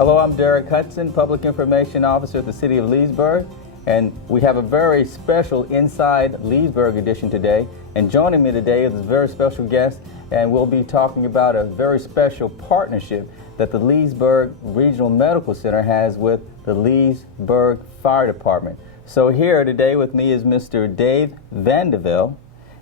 Hello, I'm Derek Hudson, Public Information Officer at the City of Leesburg, and we have a very special Inside Leesburg edition today. And joining me today is a very special guest, and we'll be talking about a very special partnership that the Leesburg Regional Medical Center has with the Leesburg Fire Department. So here today with me is Mr. Dave Vandeville,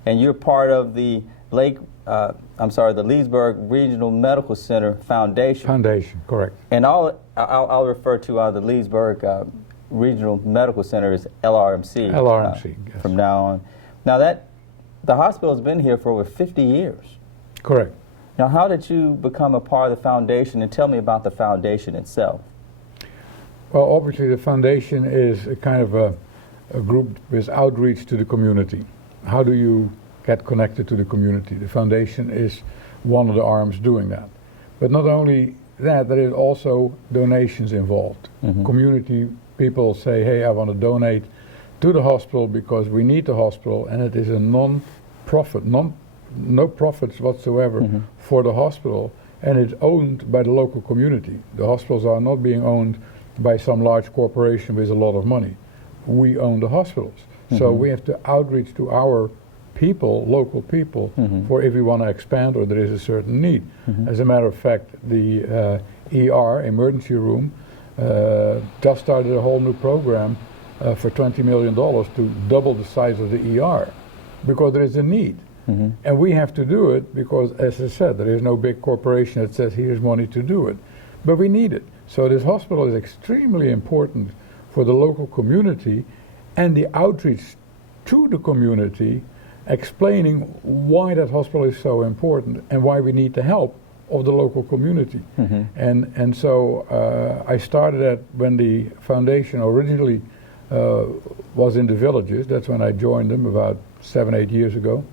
and you're part of the the Leesburg Regional Medical Center Foundation. Foundation, correct. And I'll refer to the Leesburg Regional Medical Center as LRMC. LRMC, yes. From now on. Now the hospital has been here for over 50 years. Correct. Now, how did you become a part of the foundation, and tell me about the foundation itself? Well, obviously the foundation is a kind of a group with outreach to the community. How do you get connected to the community? The foundation is one of the arms doing that. But not only that, there is also donations involved. Mm-hmm. Community people say, hey, I want to donate to the hospital because we need the hospital, and it is a non-profit, no profits whatsoever mm-hmm. for the hospital, and it's owned by the local community. The hospitals are not being owned by some large corporation with a lot of money. We own the hospitals. Mm-hmm. So we have to outreach to our people, local people, mm-hmm. for if we want to expand or there is a certain need. Mm-hmm. As a matter of fact, the ER, emergency room, just started a whole new program for $20 million to double the size of the ER because there is a need. Mm-hmm. And we have to do it because, as I said, there is no big corporation that says here's money to do it. But we need it. So this hospital is extremely important for the local community, and the outreach to the community explaining why that hospital is so important and why we need the help of the local community. Mm-hmm. And so I started that when the foundation originally was in the villages. That's when I joined them about 7-8 years ago.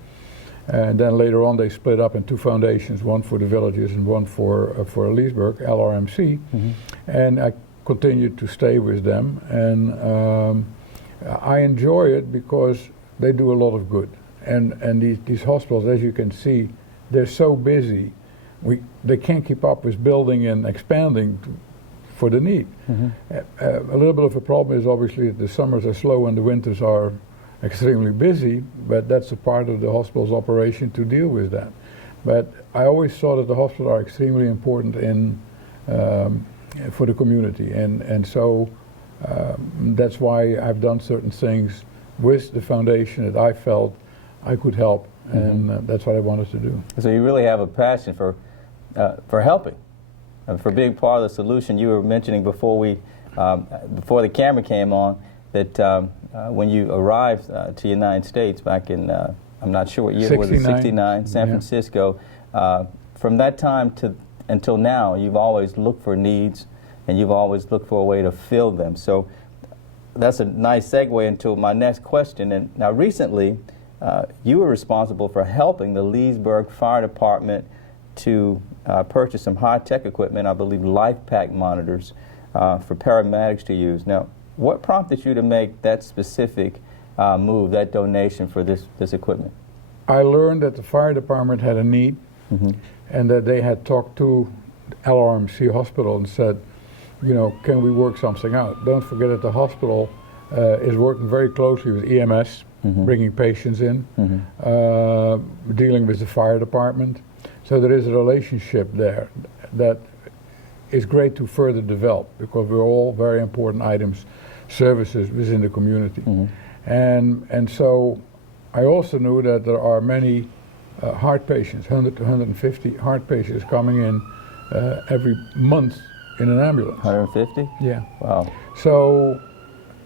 And then later on they split up in two foundations, one for the villages and one for Leesburg, LRMC. Mm-hmm. And I continued to stay with them. And I enjoy it because they do a lot of good. And these hospitals, as you can see, they're so busy. They can't keep up with building and expanding for the need. Mm-hmm. A little bit of a problem is obviously the summers are slow and the winters are extremely busy, but that's a part of the hospital's operation to deal with that. But I always thought that the hospitals are extremely important for the community, and so that's why I've done certain things with the foundation that I felt I could help, and mm-hmm. That's what I wanted to do. So you really have a passion for helping, for being part of the solution. You were mentioning before before the camera came on that when you arrived to the United States back in I'm not sure what year it was, 69, San Francisco. From that time until now, you've always looked for needs, and you've always looked for a way to fill them. So that's a nice segue into my next question. And now recently, you were responsible for helping the Leesburg Fire Department to purchase some high-tech equipment, I believe Lifepak monitors, for paramedics to use. Now, what prompted you to make that specific move, that donation for this equipment? I learned that the fire department had a need, mm-hmm. and that they had talked to LRMC Hospital and said, you know, can we work something out? Don't forget that the hospital is working very closely with EMS, mm-hmm. bringing patients in, mm-hmm. Dealing with the fire department. So there is a relationship there that is great to further develop because we're all very important items, services within the community. Mm-hmm. And so I also knew that there are many heart patients, 100 to 150 heart patients coming in every month in an ambulance. 150? Yeah. Wow. So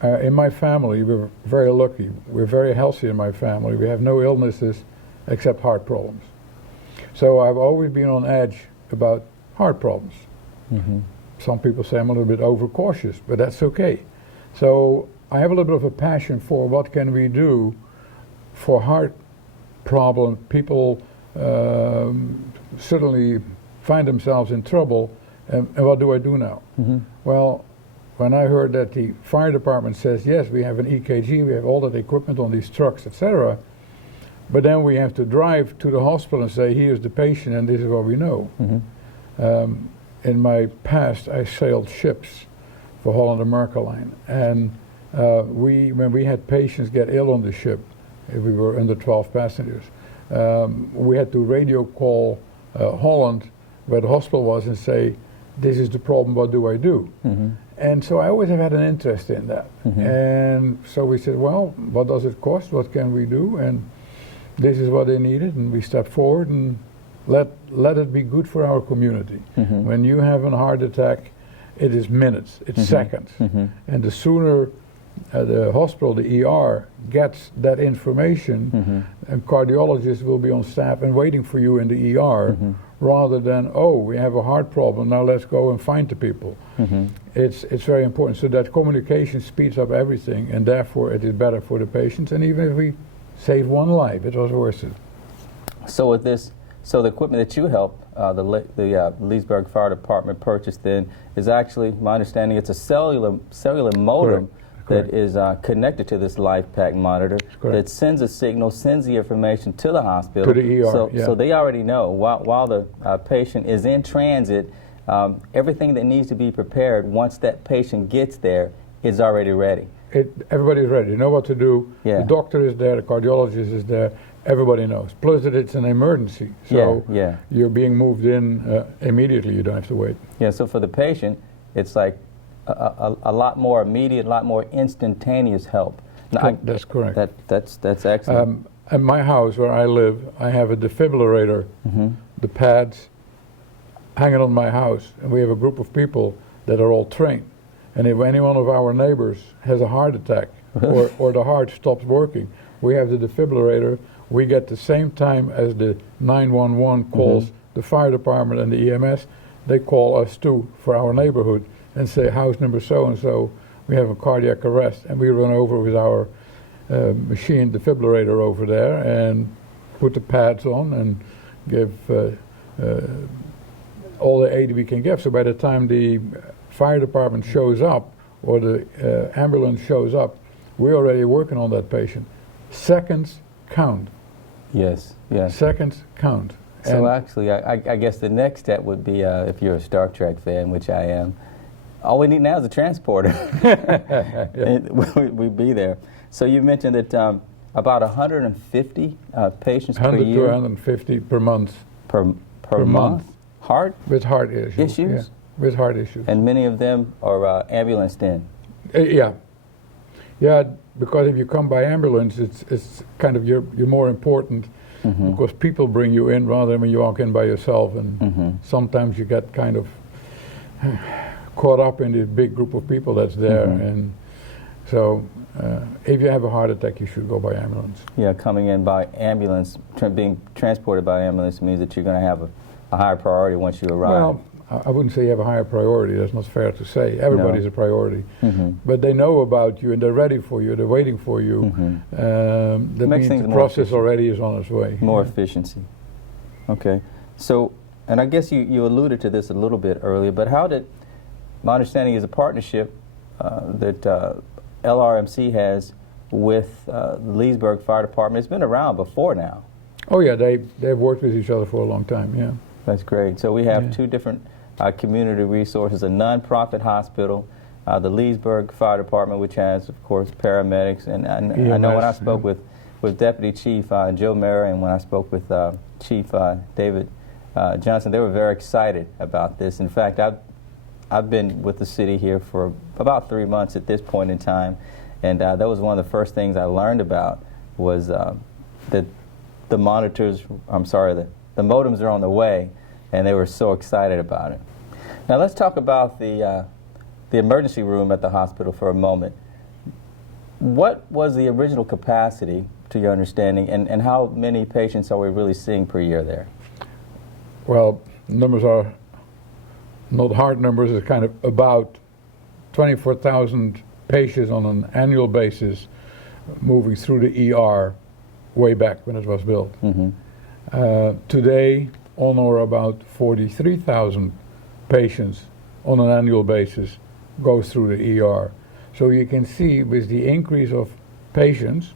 in my family, we're very lucky. We're very healthy in my family. We have no illnesses except heart problems. So I've always been on edge about heart problems. Mm-hmm. Some people say I'm a little bit overcautious, but that's okay. So I have a little bit of a passion for what can we do for heart problems. People certainly find themselves in trouble, and what do I do now? Mm-hmm. Well, when I heard that the fire department says, yes, we have an EKG, we have all that equipment on these trucks, etc., but then we have to drive to the hospital and say, here's the patient and this is what we know. Mm-hmm. in my past, I sailed ships for Holland America Line, and when we had patients get ill on the ship, if we were under 12 passengers, we had to radio call Holland, where the hospital was, and say, "This is the problem. What do I do?" And so I always have had an interest in that. And so we said, well, what does it cost? What can we do? And this is what they needed, and we stepped forward and let it be good for our community. When you have a heart attack, it is minutes, it's seconds. And the sooner the hospital, the ER, gets that information, and cardiologists will be on staff and waiting for you in the ER, rather than, oh, we have a heart problem, now let's go and find the people. It's very important. So that communication speeds up everything, and therefore it is better for the patients. And even if we save one life, it was worth it. So with this, so the equipment that you helped the Leesburg Fire Department purchase then is actually, my understanding, it's a cellular modem. Correct. That is connected to this Lifepak monitor that sends a signal, sends the information to the hospital. To the ER, so they already know while the patient is in transit, everything that needs to be prepared once that patient gets there is already ready. Everybody's ready. They know what to do. The doctor is there, the cardiologist is there. Everybody knows. Plus, it's an emergency, so you're being moved in immediately. You don't have to wait. Yeah. So for the patient, it's like a lot more immediate, a lot more instantaneous help. Now, that's correct. That's excellent. At my house where I live, I have a defibrillator, the pads hanging on my house, and we have a group of people that are all trained. And if any one of our neighbors has a heart attack or the heart stops working, we have the defibrillator. We get the same time as the 911 calls the fire department and the EMS. They call us too for our neighborhood and say, house number so-and-so, we have a cardiac arrest, and we run over with our machine defibrillator over there and put the pads on and give all the aid we can give. So by the time the fire department shows up or the ambulance shows up, we're already working on that patient. Seconds count. Yes. Seconds count. So actually, I guess the next step would be, if you're a Star Trek fan, which I am, all we need now is a transporter. We'd be there. So you mentioned that about 150 patients per year? 100 to 150 per month. Per month? Heart? With heart issues. Yeah, with heart issues. And many of them are ambulanced in? Yeah, because if you come by ambulance, it's kind of, you're more important because people bring you in rather than when you walk in by yourself, and sometimes you get kind of caught up in this big group of people that's there, and so if you have a heart attack, you should go by ambulance. Yeah, coming in by ambulance, being transported by ambulance means that you're going to have a higher priority once you arrive. Well, I wouldn't say you have a higher priority. That's not fair to say. Everybody's a priority. But they know about you and they're ready for you. They're waiting for you. That means the process already is on its way. More efficiency. Okay. So, and I guess you alluded to this a little bit earlier, but how did, my understanding is a partnership that LRMC has with the Leesburg Fire Department. It's been around before now. Oh yeah, they've worked with each other for a long time, yeah. That's great. So we have two different community resources, a nonprofit hospital, the Leesburg Fire Department, which has, of course, paramedics. And I know when I spoke with Deputy Chief Joe Mara, and when I spoke with Chief David Johnson, they were very excited about this. In fact, I've been with the city here for about 3 months at this point in time, and that was one of the first things I learned about was that the monitors, the modems are on the way, and they were so excited about it. Now let's talk about the emergency room at the hospital for a moment. What was the original capacity, to your understanding, and how many patients are we really seeing per year there? Well, numbers are not hard numbers. It's kind of about 24,000 patients on an annual basis moving through the ER way back when it was built. Today, on or about 43,000 patients on an annual basis goes through the ER. So you can see with the increase of patients,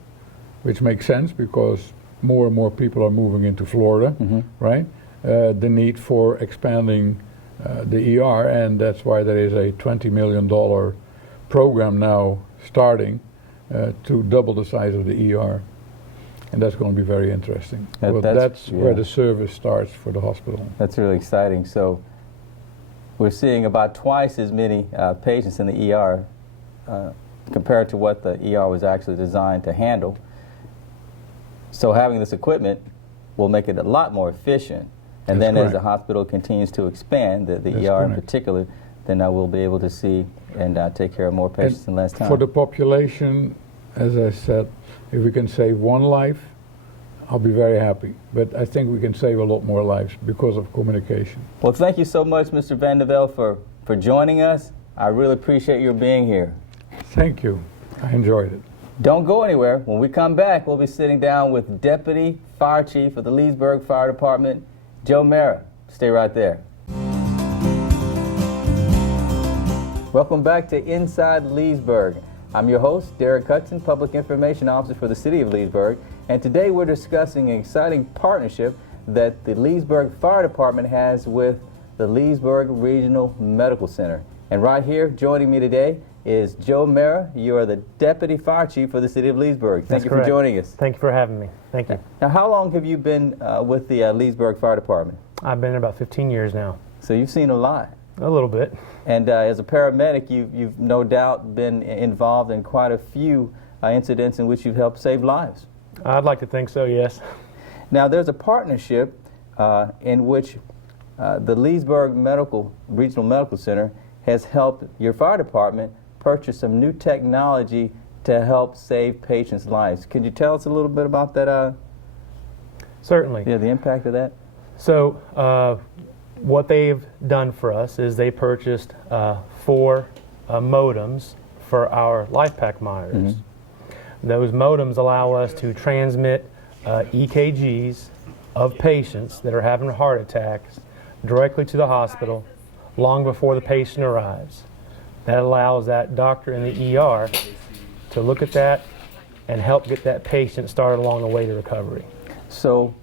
which makes sense because more and more people are moving into Florida, right? The need for expanding the ER, and that's why there is a $20 million program now starting to double the size of the ER. And that's going to be very interesting. Well, that's where the service starts for the hospital. That's really exciting. So we're seeing about twice as many patients in the ER compared to what the ER was actually designed to handle. So having this equipment will make it a lot more efficient. And then as the hospital continues to expand, the ER in particular, then we'll be able to see and take care of more patients in less time. For the population, as I said, if we can save one life, I'll be very happy. But I think we can save a lot more lives because of communication. Well, thank you so much, Mr. Van der Velde, for joining us. I really appreciate your being here. Thank you. I enjoyed it. Don't go anywhere. When we come back, we'll be sitting down with Deputy Fire Chief of the Leesburg Fire Department, Joe Mara. Stay right there. Welcome back to Inside Leesburg. I'm your host, Derek Hudson, Public Information Officer for the City of Leesburg, and today we're discussing an exciting partnership that the Leesburg Fire Department has with the Leesburg Regional Medical Center. And right here, joining me today, is Joe Mara. You are the Deputy Fire Chief for the City of Leesburg. Thank you for joining us. Thank you for having me. Thank you. Now, how long have you been with the Leesburg Fire Department? I've been here about 15 years now. So you've seen a lot. A little bit. And as a paramedic, you've no doubt been involved in quite a few incidents in which you've helped save lives. I'd like to think so, yes. Now, there's a partnership in which the Leesburg Regional Medical Center has helped your fire department purchase some new technology to help save patients' lives. Could you tell us a little bit about that? Certainly. Yeah, the impact of that? So, what they've done for us is they purchased 4 modems for our Lifepak monitors. Mm-hmm. Those modems allow us to transmit EKGs of patients that are having heart attacks directly to the hospital long before the patient arrives. That allows that doctor in the ER to look at that and help get that patient started along the way to recovery. So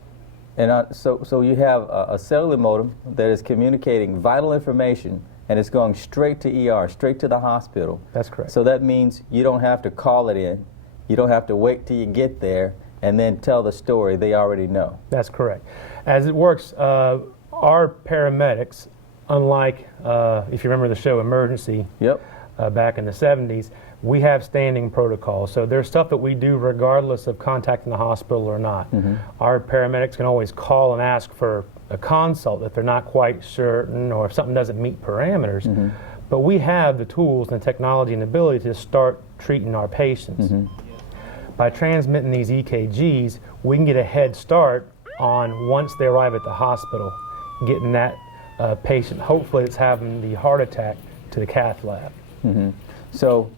you have a cellular modem that is communicating vital information, and it's going straight to ER, straight to the hospital. That's correct. So that means you don't have to call it in. You don't have to wait till you get there and then tell the story. They already know. That's correct. As it works, our paramedics, unlike, if you remember the show Emergency, back in the 70s, we have standing protocols. So there's stuff that we do regardless of contacting the hospital or not. Mm-hmm. Our paramedics can always call and ask for a consult if they're not quite certain or if something doesn't meet parameters. Mm-hmm. But we have the tools and the technology and the ability to start treating our patients. Mm-hmm. By transmitting these EKGs, we can get a head start on once they arrive at the hospital, getting that patient, hopefully it's having the heart attack, to the cath lab. Mm-hmm. So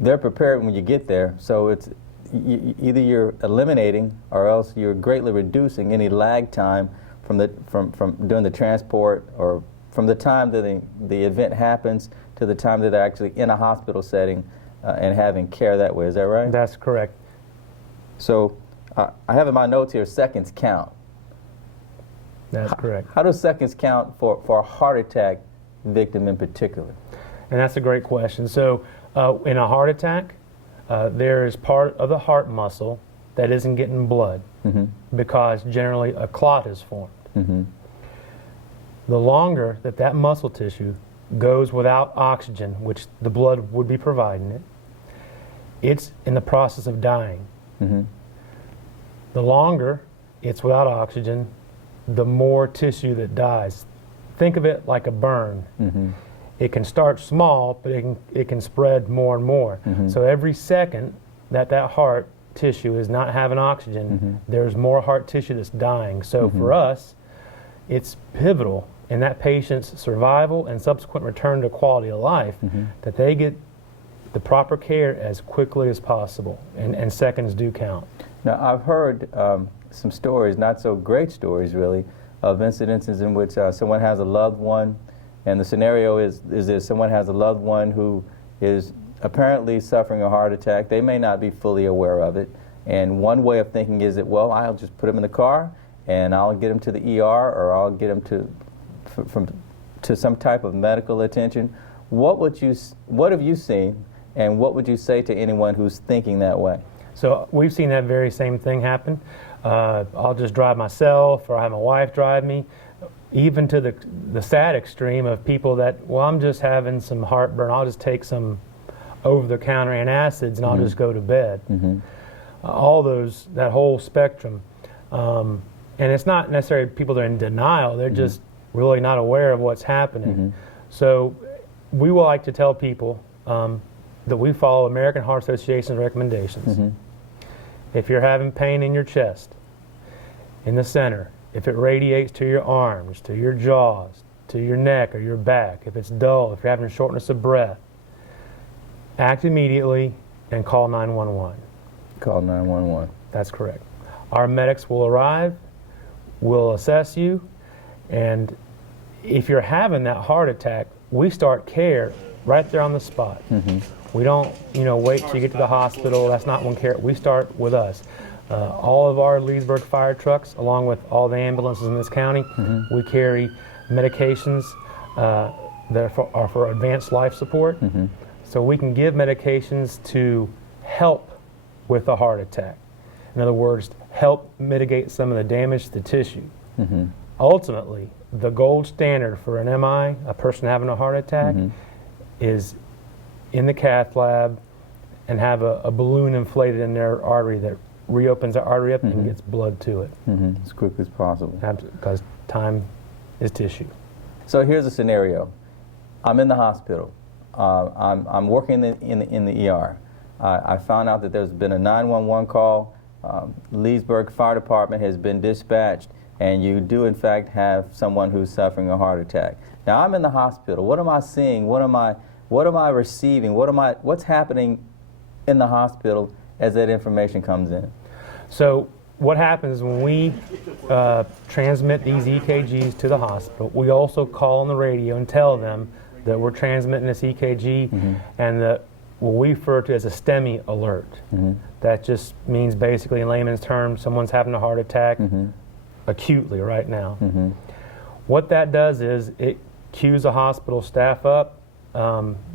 they're prepared when you get there, so it's either you're eliminating or else you're greatly reducing any lag time from doing the transport, or from the time that the event happens to the time that they're actually in a hospital setting and having care that way. Is that right? That's correct. So I have in my notes here seconds count. That's correct. How do seconds count for a heart attack victim in particular? And that's a great question. So in a heart attack, there is part of the heart muscle that isn't getting blood, mm-hmm. because generally a clot is formed. Mm-hmm. The longer that muscle tissue goes without oxygen, which the blood would be providing it, it's in the process of dying. Mm-hmm. The longer it's without oxygen, the more tissue that dies. Think of it like a burn. Mm-hmm. It can start small, but it can spread more and more. Mm-hmm. So every second that heart tissue is not having oxygen, mm-hmm. there's more heart tissue that's dying. So mm-hmm. for us, it's pivotal in that patient's survival and subsequent return to quality of life, mm-hmm. that they get the proper care as quickly as possible, and seconds do count. Now, I've heard some stories, not so great stories really, of incidences in which someone has a loved one, and the scenario is that someone has a loved one who is apparently suffering a heart attack. They may not be fully aware of it, and one way of thinking is that, well, I'll just put him in the car and I'll get him to the ER, or I'll get him to some type of medical attention. What have you seen, and what would you say to anyone who's thinking that way? So we've seen that very same thing happen. I'll just drive myself, or I have my wife drive me, even to the sad extreme of people that, well, I'm just having some heartburn, I'll just take some over-the-counter antacids and I'll just go to bed. All those, that whole spectrum. And it's not necessarily people that are in denial, they're just really not aware of what's happening. So we will like to tell people that we follow American Heart Association's recommendations. If you're having pain in your chest, in the center, if it radiates to your arms, to your jaws, to your neck or your back, if it's dull, if you're having shortness of breath, act immediately and call 911. Call 911. That's correct. Our medics will arrive, will assess you, and if you're having that heart attack, we start care right there on the spot. We don't, wait till you get to the hospital. That's not when care. We start with us. All of our Leesburg fire trucks, along with all the ambulances in this county, we carry medications that are for advanced life support. So we can give medications to help with a heart attack. In other words, help mitigate some of the damage to the tissue. Ultimately, the gold standard for an MI, a person having a heart attack, is in the cath lab and have a balloon inflated in their artery that reopens the artery up and gets blood to it. As quickly as possible. Because time is tissue. So here's a scenario. I'm in the hospital. I'm working in the ER. I found out that there's been a 911 call. Leesburg Fire Department has been dispatched, and you do in fact have someone who's suffering a heart attack. Now I'm in the hospital. What am I seeing? What am I receiving? What's happening in the hospital as that information comes in? So what happens when we transmit these EKGs to the hospital, we also call on the radio and tell them that we're transmitting this EKG and that what we refer to as a STEMI alert. That just means basically in layman's terms, someone's having a heart attack acutely right now. What that does is it cues the hospital staff up.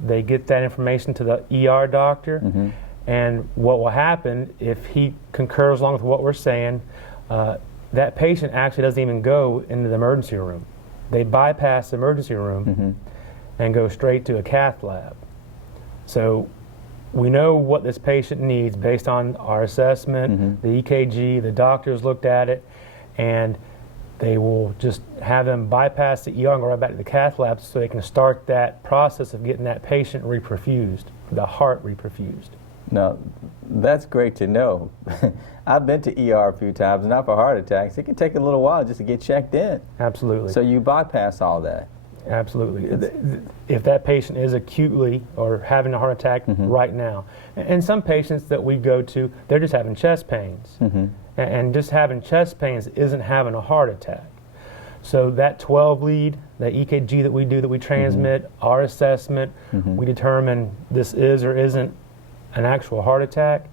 They get that information to the ER doctor, and what will happen if he concurs along with what we're saying, that patient actually doesn't even go into the emergency room. They bypass the emergency room and go straight to a cath lab. So we know what this patient needs based on our assessment, the EKG, the doctors looked at it, and they will just have them bypass the ER and go right back to the cath lab so they can start that process of getting that patient reperfused, the heart reperfused. Now, that's great to know. I've been to ER a few times, not for heart attacks. It can take a little while just to get checked in. Absolutely. So you bypass all that. Absolutely. If that patient is acutely or having a heart attack right now, and some patients that we go to, they're just having chest pains. And just having chest pains isn't having a heart attack. So that 12 lead, that EKG that we do, that we transmit, our assessment, we determine this is or isn't an actual heart attack.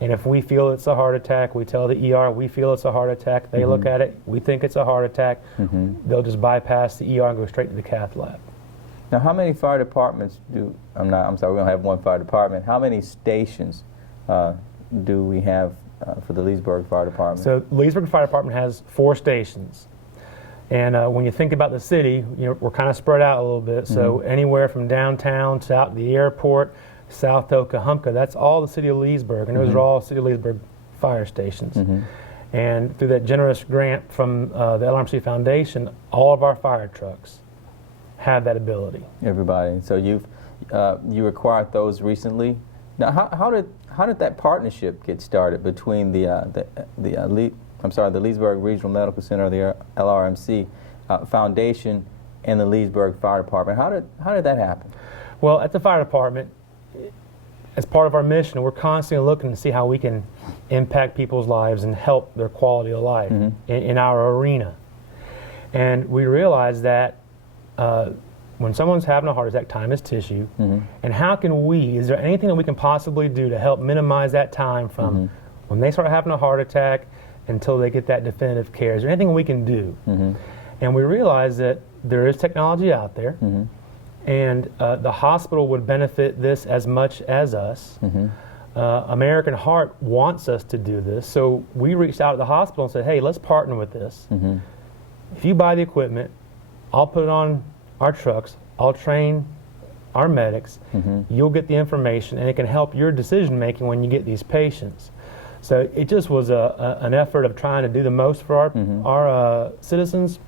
And if we feel it's a heart attack, we tell the ER we feel it's a heart attack. They look at it, we think it's a heart attack. They'll just bypass the ER and go straight to the cath lab. Now, how many fire departments I'm sorry, we don't have one fire department. How many stations do we have for the Leesburg Fire Department? So Leesburg Fire Department has 4 stations. And when you think about the city, we're kind of spread out a little bit. So anywhere from downtown to out to the airport, south to Oklahoma, that's all the city of Leesburg, and those are all city of Leesburg fire stations. And through that generous grant from the LRMC Foundation, all of our fire trucks have that ability. Everybody. So you acquired those recently. Now, how did that partnership get started between the Leesburg Regional Medical Center, the LRMC Foundation, and the Leesburg Fire Department? How did that happen? Well, at the fire department, as part of our mission, we're constantly looking to see how we can impact people's lives and help their quality of life in our arena. And we realize that when someone's having a heart attack, time is tissue. And how can is there anything that we can possibly do to help minimize that time from when they start having a heart attack until they get that definitive care? Is there anything we can do? And we realize that there is technology out there, and the hospital would benefit this as much as us. American Heart wants us to do this, so we reached out to the hospital and said, hey, let's partner with this. If you buy the equipment, I'll put it on our trucks, I'll train our medics, you'll get the information, and it can help your decision making when you get these patients. So it just was an effort of trying to do the most for our citizens,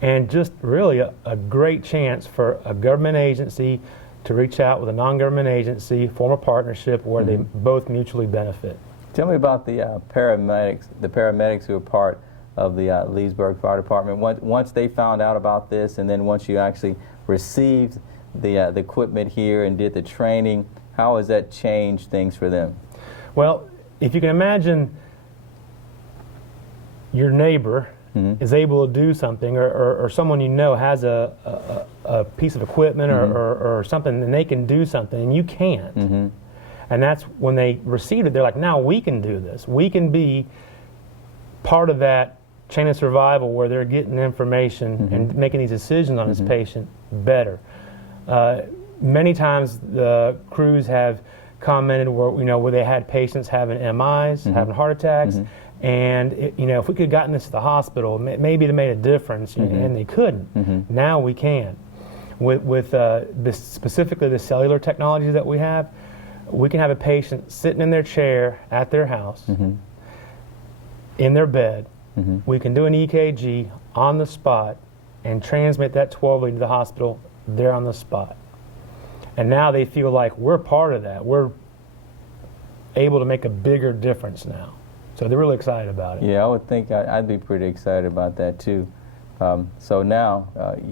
and just really a great chance for a government agency to reach out with a non-government agency, form a partnership where they both mutually benefit. Tell me about the paramedics who are part of the Leesburg Fire Department. Once they found out about this, and then once you actually received the equipment here and did the training, how has that changed things for them? Well, if you can imagine your neighbor is able to do something, or someone you know has a piece of equipment or something, and they can do something and you can't. And that's when they received it, they're like, now we can do this. We can be part of that chain of survival where they're getting information and making these decisions on this patient better. Many times the crews have commented where they had patients having MIs, having heart attacks, and if we could have gotten this to the hospital, maybe it made a difference, and they couldn't. Now we can. With specifically the cellular technology that we can have a patient sitting in their chair at their house, in their bed. We can do an EKG on the spot and transmit that 12 lead to the hospital there on the spot. And now they feel like we're part of that. We're able to make a bigger difference now. So they're really excited about it. Yeah, I would think I'd be pretty excited about that too. So now,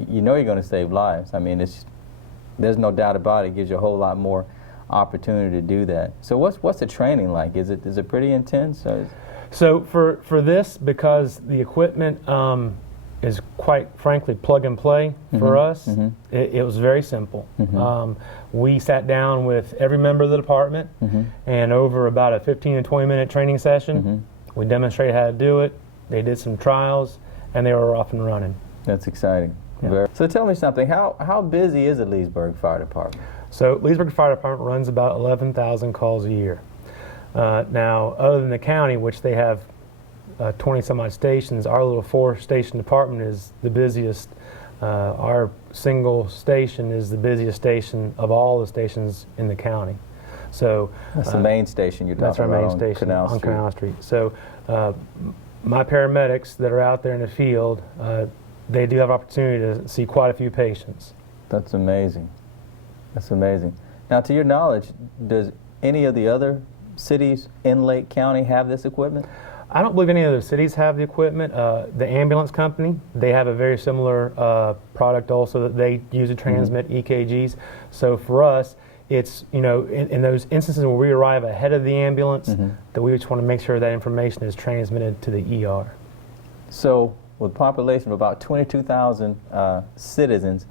you're going to save lives. I mean, there's no doubt about it. It gives you a whole lot more opportunity to do that. So what's the training like? Is it pretty intense? So for this, because the equipment is quite frankly plug and play for us, it was very simple. We sat down with every member of the department, and over about a 15 to 20 minute training session, we demonstrated how to do it. They did some trials, and they were off and running. That's exciting. Yeah. So tell me something, how busy is the Leesburg Fire Department? So Leesburg Fire Department runs about 11,000 calls a year. Now, other than the county, which they have 20 some odd stations, our little 4-station department is the busiest. Our single station is the busiest station of all the stations in the county. So that's the main station you're talking about. That's our main station on Canal Street. So my paramedics that are out there in the field, they do have opportunity to see quite a few patients. That's amazing. That's amazing. Now, to your knowledge, does any of the other cities in Lake County have this equipment? I don't believe any other cities have the equipment. The ambulance company, they have a very similar product also that they use to transmit EKGs. So for us, it's, in those instances where we arrive ahead of the ambulance, that we just want to make sure that information is transmitted to the ER. So with a population of about 22,000 citizens,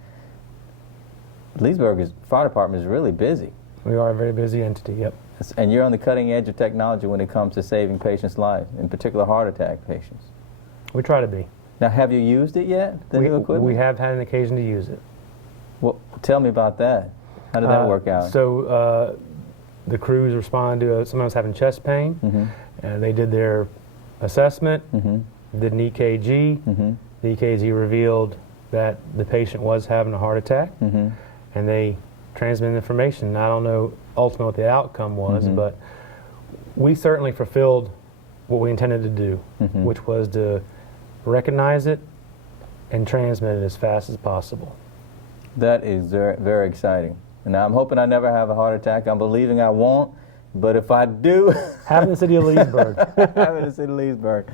Leesburg Fire Department is really busy. We are a very busy entity, yep. And you're on the cutting edge of technology when it comes to saving patients' lives, in particular heart attack patients. We try to be. Now, have you used it yet, the new equipment? We have had an occasion to use it. Well, tell me about that. How did that work out? So the crews responded to someone was having chest pain, and they did their assessment, did an EKG. The EKG revealed that the patient was having a heart attack, and they transmitted information. I don't know ultimately what the outcome was, but we certainly fulfilled what we intended to do, which was to recognize it and transmit it as fast as possible. That is very, very exciting. And I'm hoping I never have a heart attack. I'm believing I won't, but if I do... Have in the city of Leesburg. Have in the city of Leesburg.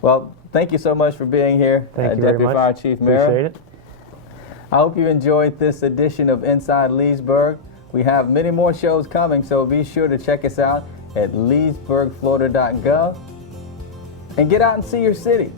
Well, thank you so much for being here, Thank you very Deputy much. Fire Chief Merrill. Appreciate it. I hope you enjoyed this edition of Inside Leesburg. We have many more shows coming, so be sure to check us out at leesburgflorida.gov and get out and see your city.